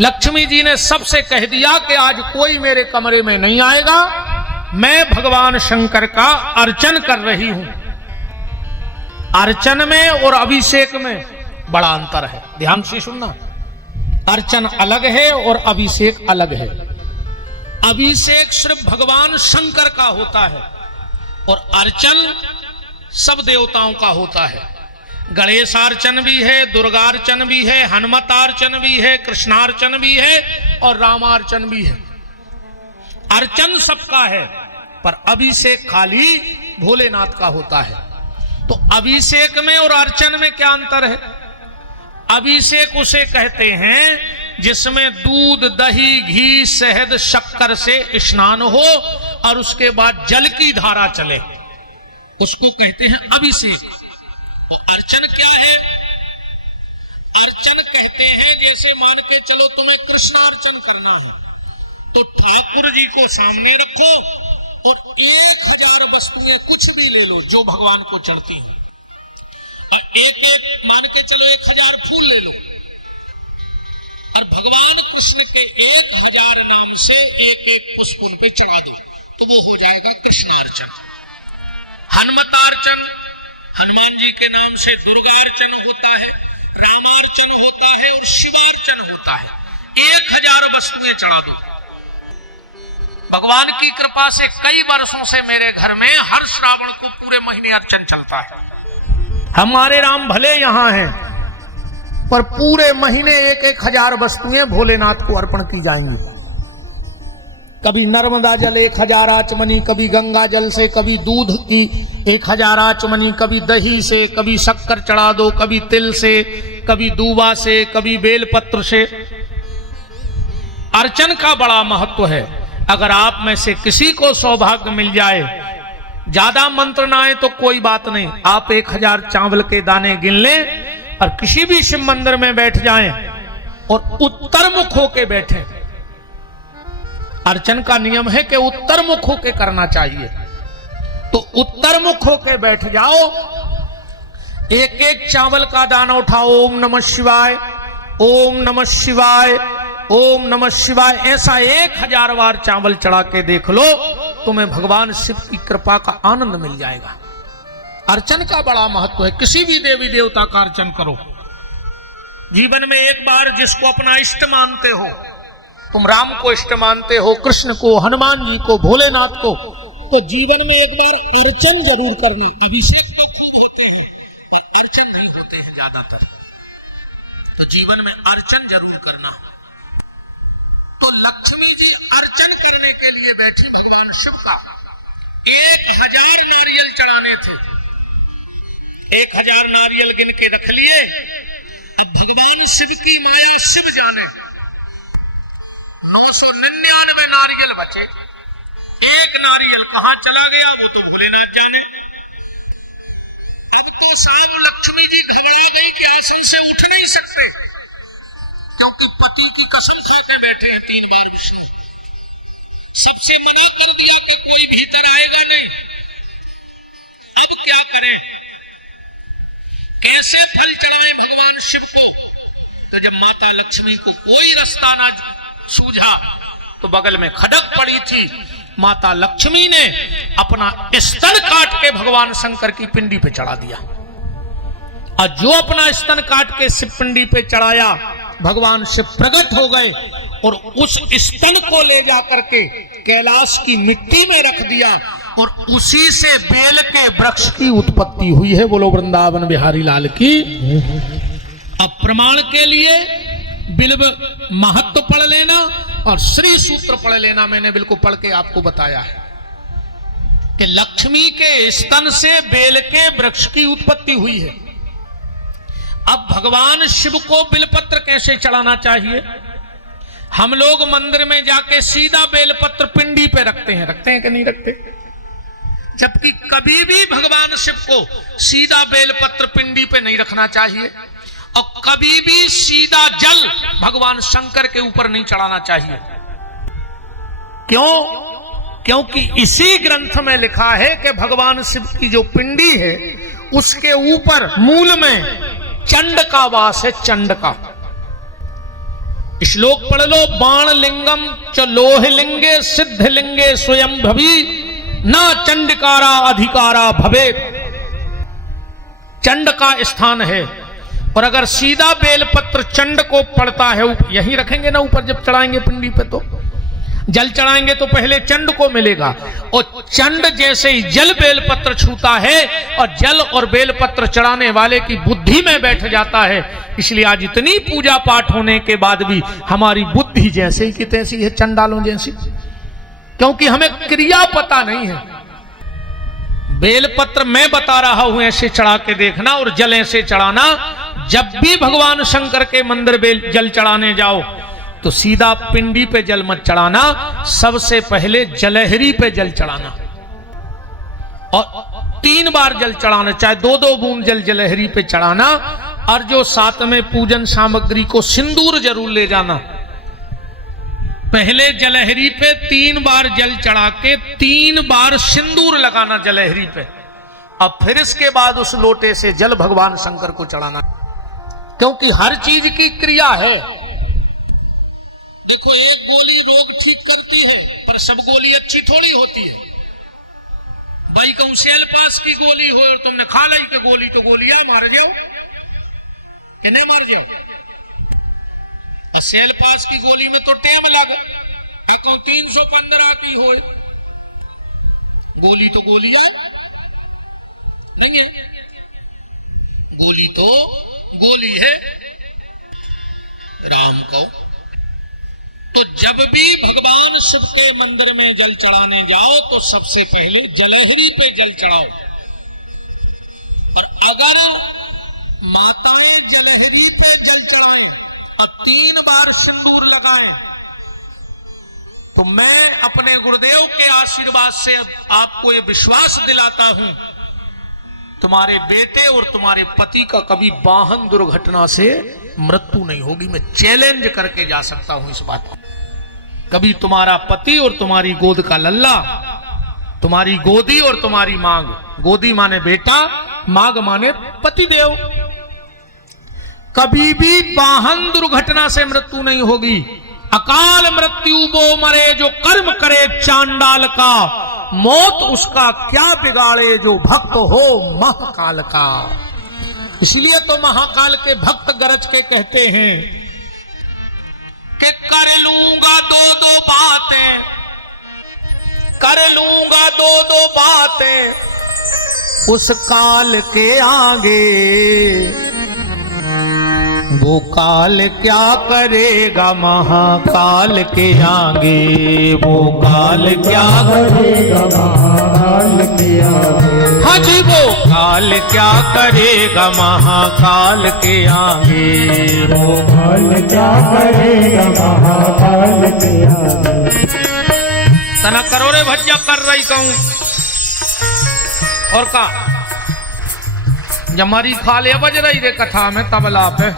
लक्ष्मी जी ने सबसे कह दिया कि आज कोई मेरे कमरे में नहीं आएगा, मैं भगवान शंकर का अर्चन कर रही हूं। अर्चन में और अभिषेक में बड़ा अंतर है, ध्यान से सुनना। अर्चन अलग है और अभिषेक अलग है। अभिषेक सिर्फ भगवान शंकर का होता है और अर्चन सब देवताओं का होता है। गणेशार्चन भी है, दुर्गार्चन भी है, हनुमतार्चन भी है, कृष्णार्चन भी है और रामार्चन भी है। अर्चन सबका है पर अभिषेक खाली भोलेनाथ का होता है। तो अभिषेक में और अर्चन में क्या अंतर है? अभिषेक उसे कहते हैं जिसमें दूध, दही, घी, शहद, शक्कर से स्नान हो और उसके बाद जल की धारा चले, उसको कहते हैं अभिषेक। अर्चन क्या है? अर्चन कहते हैं जैसे मान के चलो तुम्हें कृष्णार्चन करना है तो ठाकुर जी को सामने रखो और 1000 वस्तुएं कुछ भी ले लो जो भगवान को चढ़ती है, और एक एक मान के चलो 1000 फूल ले लो और भगवान कृष्ण के 1000 नाम से एक एक पुष्प उन पे चढ़ा दो तो वो हो जाएगा कृष्णार्चन। हनुमतार्चन, हनुमान जी के नाम से दुर्गार्चन होता है, रामार्चन होता है और शिवार्चन होता है। 1000 वस्तुएं चढ़ा दो। भगवान की कृपा से कई वर्षों से मेरे घर में हर श्रावण को पूरे महीने अर्चन चलता है। हमारे राम भले यहां हैं पर पूरे महीने 1000 वस्तुएं भोलेनाथ को अर्पण की जाएंगी। कभी नर्मदा जल 1000 आचमनी, कभी गंगा जल से, कभी दूध की 1000 आचमनी, कभी दही से, कभी शक्कर चढ़ा दो, कभी तिल से, कभी दूबा से, कभी बेलपत्र से। अर्चन का बड़ा महत्व है। अगर आप में से किसी को सौभाग्य मिल जाए, ज्यादा मंत्र ना आए तो कोई बात नहीं, आप 1000 चावल के दाने गिन लें और किसी भी शिव मंदिर में बैठ जाएं और उत्तर मुख होके बैठे। अर्चन का नियम है कि उत्तर मुख होके करना चाहिए, तो उत्तर मुख होके बैठ जाओ, एक एक चावल का दाना उठाओ, ओम नमः शिवाय, ओम नमः शिवाय, ओम नमः शिवाय, ऐसा 1000 बार चावल चढ़ा के देख लो, तुम्हें भगवान शिव की कृपा का आनंद मिल जाएगा। अर्चन का बड़ा महत्व है। किसी भी देवी देवता का अर्चन करो। जीवन में एक बार जिसको अपना इष्ट मानते हो, तुम राम को इष्ट मानते हो, कृष्ण को, हनुमान जी को, भोलेनाथ को, तो जीवन में एक बार अर्चन जरूर करना। अभिषेक अर्चन नहीं होते हैं ज्यादातर, तो जीवन में अर्चन जरूर करना हो। तो लक्ष्मी जी अर्चन करने के लिए बैठी भगवान शिव का। 1000 नारियल चढ़ाने थे, 1000 नारियल गिन के रख लिए। अब भगवान शिव की माया शिव जाने, 999 नारियल बचे, एक नारियल कहां चला गया वो तो भोलेनाथ जाने। अब तो शाम लक्ष्मी जी घबरा गई कि आसन से उठ नहीं सकते, क्योंकि पति की कसम खाते बैठे हैं 3 बार। सबसे मना कर दिया कि कोई भीतर आएगा नहीं। अब क्या करें, कैसे फल चढ़ाएं भगवान शिव को? तो जब माता लक्ष्मी को कोई रास्ता ना सूझा तो बगल में खड़क पड़ी थी, माता लक्ष्मी ने अपना स्तन काट के भगवान शंकर की पिंडी पे चढ़ा दिया। और जो अपना स्तन काट के शिव पिंडी पे चढ़ाया, भगवान शिव प्रकट हो गए और उस स्तन को ले जाकर के कैलाश की मिट्टी में रख दिया और उसी से बेल के वृक्ष की उत्पत्ति हुई है। बोलो वृंदावन बिहारी लाल की। अब प्रमाण के लिए बिल्व महत्व पढ़ लेना और श्री सूत्र पढ़ लेना। मैंने बिल्कुल पढ़ के आपको बताया है कि लक्ष्मी के स्तन से बेल के वृक्ष की उत्पत्ति हुई है। अब भगवान शिव को बिलपत्र कैसे चढ़ाना चाहिए? हम लोग मंदिर में जाके सीधा बेलपत्र पिंडी पे रखते हैं कि नहीं रखते? जबकि कभी भी भगवान शिव को सीधा बेलपत्र पिंडी पे नहीं रखना चाहिए और कभी भी सीधा जल भगवान शंकर के ऊपर नहीं चढ़ाना चाहिए। क्यों? क्योंकि इसी ग्रंथ में लिखा है कि भगवान शिव की जो पिंडी है उसके ऊपर मूल में चंड का वास है। चंड का श्लोक पढ़ लो। बाण लिंगम च लोह लिंगे सिद्ध लिंगे स्वयं भवी न चंडकारा अधिकारा भवे। चंड का स्थान है, और अगर सीधा बेलपत्र चंड को पड़ता है, यहीं रखेंगे ना ऊपर, जब चढ़ाएंगे पिंडी पे तो जल चढ़ाएंगे तो पहले चंड को मिलेगा, और चंड जैसे ही जल बेलपत्र छूता है और जल और बेलपत्र चढ़ाने वाले की बुद्धि में बैठ जाता है। इसलिए आज इतनी पूजा पाठ होने के बाद भी हमारी बुद्धि जैसे ही की तैसी है, चंडालों जैसी, क्योंकि हमें क्रिया पता नहीं है। बेलपत्र मैं बता रहा हूं ऐसे चढ़ा के देखना, और जल ऐसे चढ़ाना। जब भी भगवान शंकर के मंदिर बेल जल चढ़ाने जाओ तो सीधा पिंडी पे जल मत चढ़ाना, सबसे पहले जलहरी पे जल चढ़ाना, और 3 बार जल चढ़ाना, चाहे 2-2 बूंद जल जलहरी पे चढ़ाना। और जो साथ में पूजन सामग्री को सिंदूर जरूर ले जाना। पहले जलहरी पे 3 बार जल चढ़ा के 3 बार सिंदूर लगाना जलहरी पे, अब फिर इसके बाद उस लोटे से जल भगवान शंकर को चढ़ाना, क्योंकि हर चीज की क्रिया है। देखो, एक गोली रोग ठीक करती है, पर सब गोली अच्छी थोड़ी होती है। भाई कहूं सेल पास की गोली हो और तुमने खा ली के गोली, तो गोलियां मार जाओ कि नहीं मार जाओ। और सेल पास की गोली में तो टाइम लगा, 315 की हो गोली, तो गोली आए नहीं है, गोली तो गोली है राम को। तो जब भी भगवान शिव के मंदिर में जल चढ़ाने जाओ तो सबसे पहले जलहरी पे जल चढ़ाओ, और अगर माताएं जलहरी पे जल चढ़ाएं और 3 बार सिंदूर लगाएं, तो मैं अपने गुरुदेव के आशीर्वाद से आपको ये विश्वास दिलाता हूं, तुम्हारे बेटे और तुम्हारे पति का कभी वाहन दुर्घटना से मृत्यु नहीं होगी। मैं चैलेंज करके जा सकता हूं इस बात को। कभी तुम्हारा पति और तुम्हारी गोद का लल्ला, तुम्हारी गोदी और तुम्हारी मांग, गोदी माने बेटा, मांग माने पतिदेव, कभी भी वाहन दुर्घटना से मृत्यु नहीं होगी। अकाल मृत्यु वो मरे जो कर्म करे चांडाल का, मौत उसका क्या बिगाड़े जो भक्त हो महाकाल का। इसलिए तो महाकाल के भक्त गरज के कहते हैं कि कर लूंगा 2-2 बातें, कर लूंगा 2-2 बातें उस काल के आगे, वो काल क्या करेगा महाकाल के आगे, वो काल क्या करेगा महाकाल के आगे। हाँ जी, वो काल क्या करेगा महाकाल के आगे, वो काल क्या करेगा महाकाल के आगे। तना करो रे भज्जा कर रही कहूं और का जमारी खा ले बज रही रे कथा में तबला पे,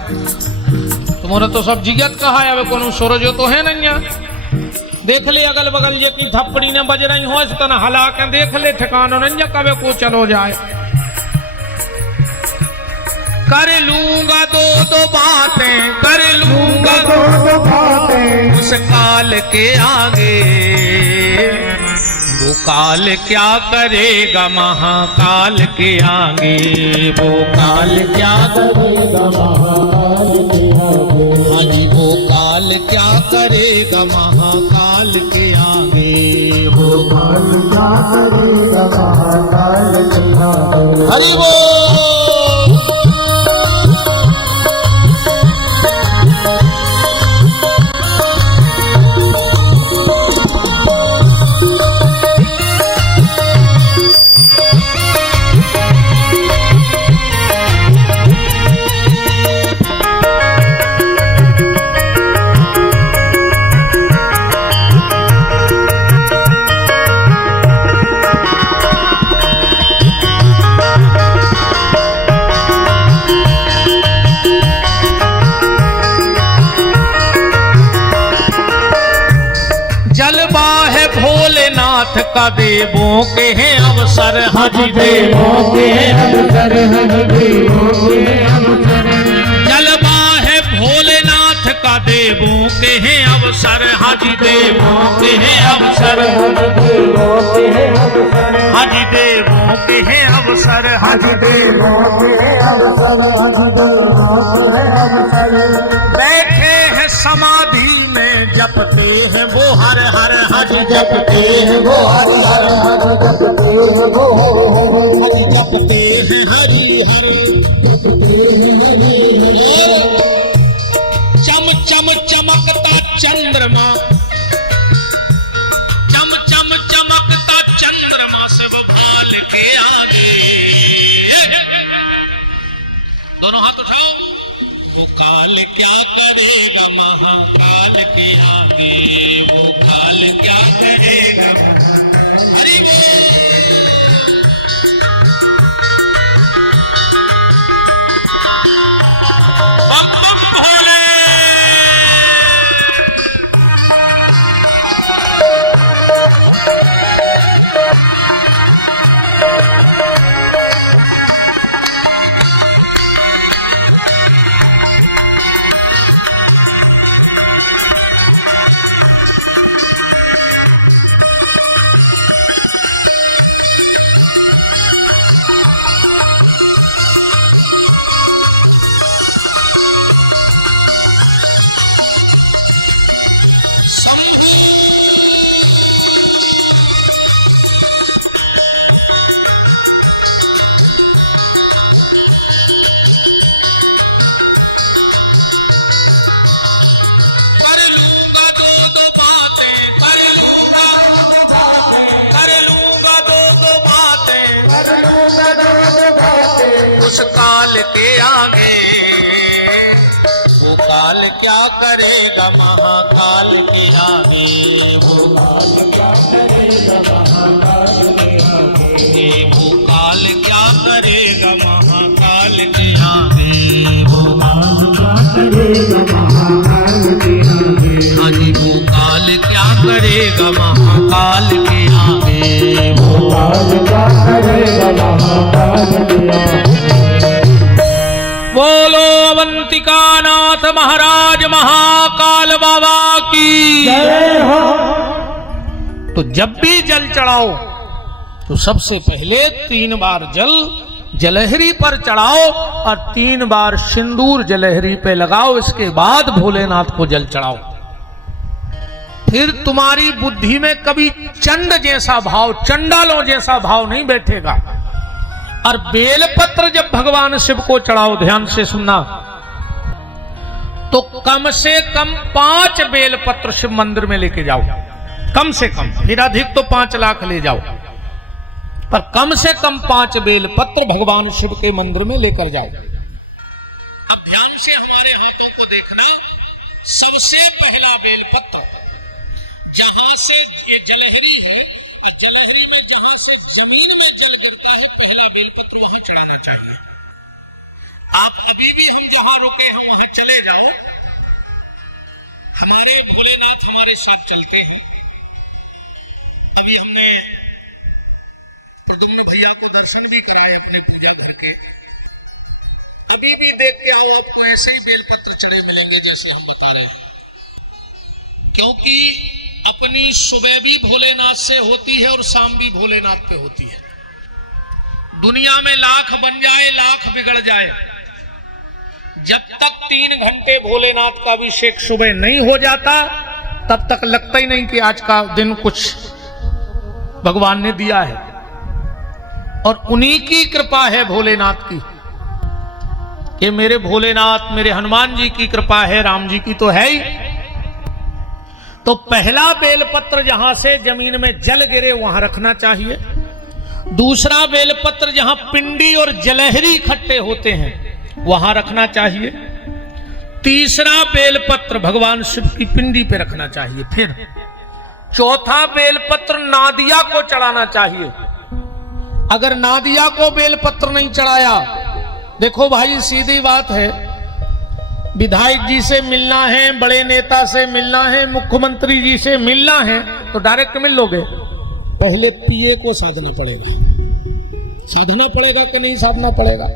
तुम्हारा तो सब जिगत कहा है, अब कोनो सूरजो तो है नहीं। देख ले अगल बगल ये की थप्पड़ी ने बज रही हो, इस तरह हला के देख ले, ठिकानो नहीं कबे को चलो जाए। कर लूंगा 2-2 बातें, कर लूंगा 2-2 बातें उस काल के आगे, वो काल क्या करेगा महाकाल के आगे, वो काल क्या करेगा महाकाल के आगे। हाँ जी, वो काल क्या करेगा महाकाल के आगे, वो काल क्या करेगा महाकाल के आगे। हरि बोल। का देवों के हैं अवसर, हज देवों के अवसर, हज देवों के अवसर। जलवा है भोलेनाथ का राजा देवों के हैं अवसर, हाजी देवों के हैं अवसर, हाजी देवों के हैं अवसर, हाजी देवों के हैं अवसर। बैठे हैं समाधि में जपते हैं वो हर हर, हाजी जपते हैं वो हर हर, जपते हैं वो हाजी जपते हैं हरि हर, चम चम चमकता चंद्रमा, चम चम चमकता चंद्रमा सब भाल के आगे। दोनों हाथ उठाओ। वो काल क्या करेगा महाकाल के आगे, वो काल क्या करेगा। हरि बोल। बम बम भोले। उस काल के आगे वो काल क्या करेगा महाकाल के आगे, वो काल क्या करेगा महाकाल के आगे, वो काल क्या करेगा महाकाल के आगे, वो काल क्या करेगा महाकाल के आगे। हाँ जी, वो काल क्या करेगा महाकाल के आगे, वो काल क्या करेगा महाकाल के आगे। बोलो अवंतिका नाथ महाराज महाकाल बाबा की जय हो। तो जब भी जल चढ़ाओ तो सबसे पहले 3 बार जल जलहरी पर चढ़ाओ और 3 बार सिंदूर जलहरी पे लगाओ। इसके बाद भोलेनाथ को जल चढ़ाओ। फिर तुम्हारी बुद्धि में कभी चंड जैसा भाव, चंडालों जैसा भाव नहीं बैठेगा। और बेलपत्र जब भगवान शिव को चढ़ाओ, ध्यान से सुनना, तो कम से कम 5 बेलपत्र शिव मंदिर में लेके जाओ, कम से कम। फिर अधिक तो 5 लाख ले जाओ, पर कम से कम 5 बेलपत्र भगवान शिव के मंदिर में लेकर जाओ। अब ध्यान से हमारे हाथों को देखना। सबसे पहला बेलपत्र जहां से ये जलहरी है, जलहरी में जहां से जमीन में जल गिरता है, पहला बेलपत्र वहां चढ़ाना चाहिए। आप अभी भी हम जहां रुके हैं वहां चले जाओ। हमारे भोलेनाथ हमारे साथ चलते हैं। अभी हमने प्रद्युम्न भैया को दर्शन भी कराए अपने पूजा करके। अभी भी देख के आओ, आपको ऐसे ही बेलपत्र चढ़े मिलेंगे जैसे हम बता रहे हैं। क्योंकि अपनी सुबह भी भोलेनाथ से होती है और शाम भी भोलेनाथ पे होती है। दुनिया में लाख बन जाए, लाख बिगड़ जाए, जब तक 3 घंटे भोलेनाथ का अभिषेक सुबह नहीं हो जाता तब तक लगता ही नहीं कि आज का दिन कुछ भगवान ने दिया है। और उन्हीं की कृपा है भोलेनाथ की, कि मेरे भोलेनाथ, मेरे हनुमान जी की कृपा है, राम जी की तो है ही। तो पहला बेलपत्र जहां से जमीन में जल गिरे वहां रखना चाहिए। दूसरा बेलपत्र जहां पिंडी और जलहरी इकट्ठे होते हैं वहां रखना चाहिए। तीसरा बेलपत्र भगवान शिव की पिंडी पे रखना चाहिए। फिर चौथा बेलपत्र नादिया को चढ़ाना चाहिए। अगर नादिया को बेलपत्र नहीं चढ़ाया, देखो भाई सीधी बात है, विधायक जी से मिलना है, बड़े नेता से मिलना है, मुख्यमंत्री जी से मिलना है तो डायरेक्ट मिल लोगे? पहले पीए को साधना पड़ेगा। साधना पड़ेगा कि नहीं साधना पड़ेगा?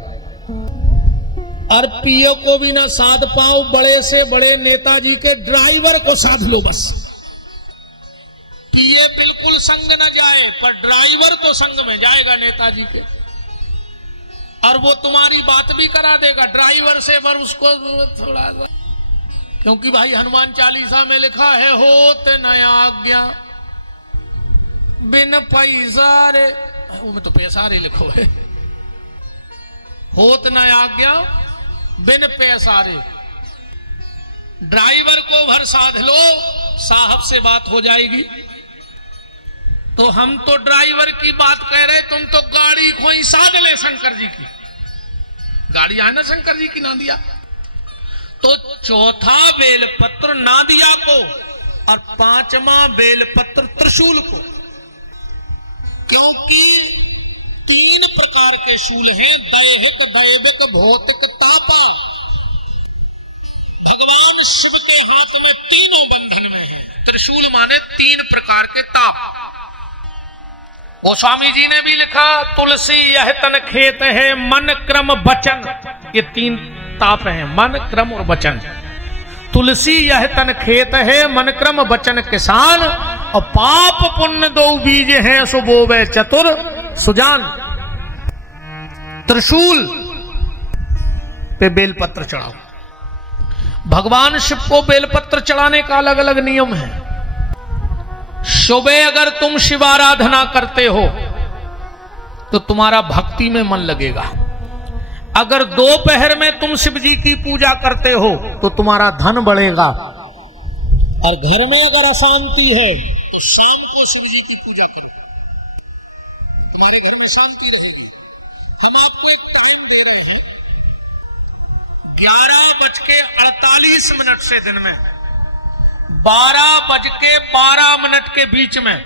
और पीओ को भी ना साध पाओ, बड़े से बड़े नेताजी के ड्राइवर को साध लो बस। पीए बिल्कुल संग न जाए, पर ड्राइवर तो संग में जाएगा नेताजी के, और वो तुम्हारी बात भी करा देगा ड्राइवर से, पर उसको थोड़ा, क्योंकि भाई हनुमान चालीसा में लिखा है होते नया आज्ञा बिन पैसा रे, वो में तो पैसा रे लिखो है, होत न आज्ञा बिन पैसा रे। ड्राइवर को भर साध लो, साहब से बात हो जाएगी। तो हम तो ड्राइवर की बात कह रहे, तुम तो गाड़ी को ही साध ले शंकर जी की। गाड़ी है ना शंकर जी की नादिया, तो चौथा बेलपत्र नादिया को और पांचवा बेलपत्र त्रिशूल को, क्योंकि 3 प्रकार के शूल हैं, दैहिक, दैविक, भौतिक, तापा। भगवान शिव के हाथ में तीनों बंधन में है। त्रिशूल माने 3 प्रकार के ताप। गोस्वामी जी ने भी लिखा, तुलसी यह तन खेत है, मन क्रम वचन, ये 3 ताप हैं, मन क्रम और वचन। तुलसी यह तन खेत है, मन क्रम वचन किसान, और पाप पुण्य 2 बीज हैं, सो बोवे चतुर सुजान। त्रिशूल पे बेलपत्र चढ़ाओ। भगवान शिव को बेलपत्र चढ़ाने का अलग अलग नियम है। सुबह अगर तुम शिवाराधना करते हो तो तुम्हारा भक्ति में मन लगेगा। अगर दोपहर में तुम शिव जी की पूजा करते हो तो तुम्हारा धन बढ़ेगा। और घर में अगर अशांति है तो शाम को शिव जी की पूजा करो, तुम्हारे घर में शांति रहेगी। हम आपको एक टाइम दे रहे हैं, 11:48 से दिन में 12:12 के बीच में,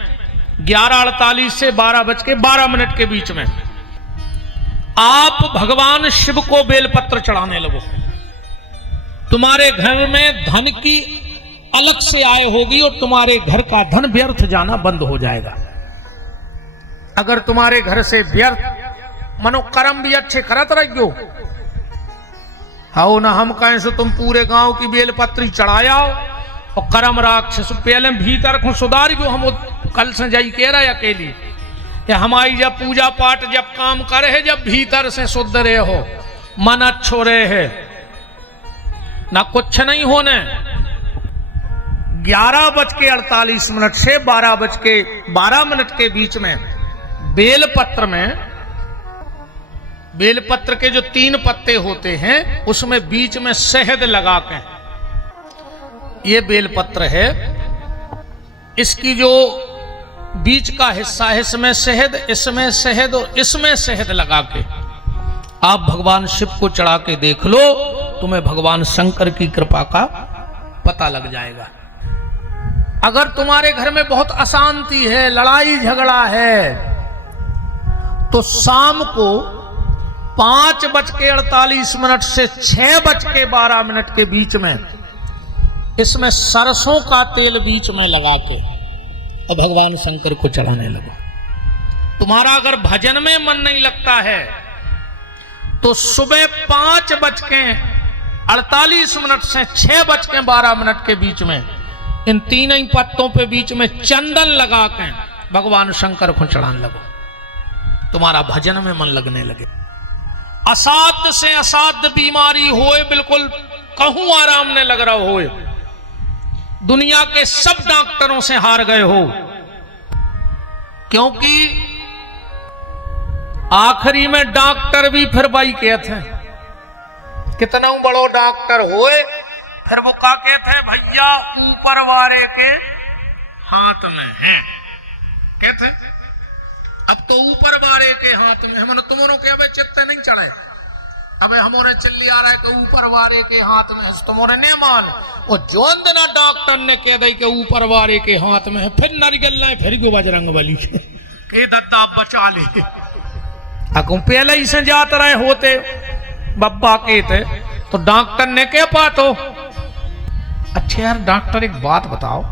11:48 से 12:12 के बीच में आप भगवान शिव को बेलपत्र चढ़ाने लगो। तुम्हारे घर में धन की अलग से आय होगी और तुम्हारे घर का धन व्यर्थ जाना बंद हो जाएगा। अगर तुम्हारे घर से व्यर्थ मनोकर्म भी अच्छे करत रहियो, हाउ ना हम कहें सो तुम पूरे गांव की बेलपत्री चढ़ाया और कर्म राक्षस पहले भीतर को सुधार गयो। हम कल से जाई कह रहे अकेली कि हमारी जब पूजा पाठ जब काम करे है, जब भीतर से शुद्ध रहे हो, मन अच्छो रहे है ना, कुछ नहीं होने। 11:48 से 12:12 के बीच में बेलपत्र के जो 3 पत्ते होते हैं उसमें बीच में शहद लगा के, ये बेलपत्र है, इसकी जो बीच का हिस्सा है इसमें शहद, इसमें शहद और इसमें शहद लगा के आप भगवान शिव को चढ़ा के देख लो, तुम्हें भगवान शंकर की कृपा का पता लग जाएगा। अगर तुम्हारे घर में बहुत अशांति है, लड़ाई झगड़ा है, तो शाम को 5:48 से 6:12 के बीच में इसमें सरसों का तेल बीच में लगा के और भगवान शंकर को चढ़ाने लगो। तुम्हारा अगर भजन में मन नहीं लगता है तो सुबह 5:48 से 6:12 के बीच में इन 3 ही पत्तों पे बीच में चंदन लगा के भगवान शंकर को चढ़ाने लगो। तुम्हारा भजन में मन लगने लगे। असाध्य से असाध्य बीमारी होए, बिल्कुल कहूं आराम ने लग रहा होए, दुनिया के सब डॉक्टरों से हार गए हो, क्योंकि आखिरी में डॉक्टर भी फिर वही कहते हैं, कितना बड़ो डॉक्टर होए फिर वो क्या कहते हैं, भैया ऊपर वाले के हाथ में है। कहते हैं अब तो ऊपर वाले के हाथ में, हम तुम्हारों के अब चित्ते नहीं चढ़े, अब हमारे चिल्ली आ रहा है कि ऊपर वाले के हाथ में है, तुम्हारे नहीं मान। वो जो ना डॉक्टर ने कह दी कि ऊपर वाले के हाथ में है, फिर नरिगल फिर गो बजरंग बली के दद्दा बचा ले। अकू पहले ही से जात रहे होते बब्बा के थे तो डॉक्टर ने कह पातो। अच्छा यार डॉक्टर एक बात बताओ,